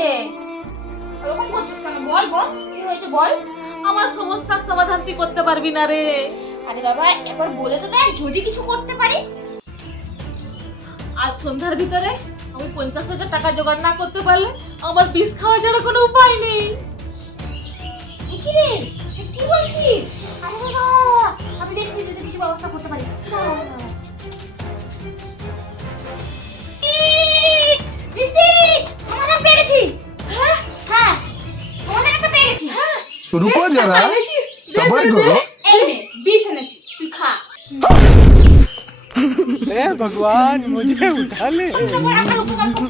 হয়েছে? এরকম করছিস কেন? বল বল, কি হয়েছে বল। আমার সমস্যার সমাধান তুই করতে পারবি না রে। আরে বাবা, একবার বলে তো দেখ, যদি কিছু করতে পারি। আজ সন্ধ্যার ভিতরে আমি 50,000 টাকা জোগাড় না করতে পারলে আমার বিষ খাওয়া ছাড়া কোনো উপায় নেই। কি রে, সে কি বলছিস? আরে বাবা, আমি দেখছি যদি কিছু ব্যবস্থা করতে পারি। বৃষ্টি, সমাধান পেয়েছি। হ্যাঁ হ্যাঁ, সমাধান একটা পেয়েছি। হ্যাঁ, तो रुको जरा सबर करो। এই নে, বিষ এনেছি, তুই খা। हे भगवान मुझे उठा ले। আমার একটা উপকার করতে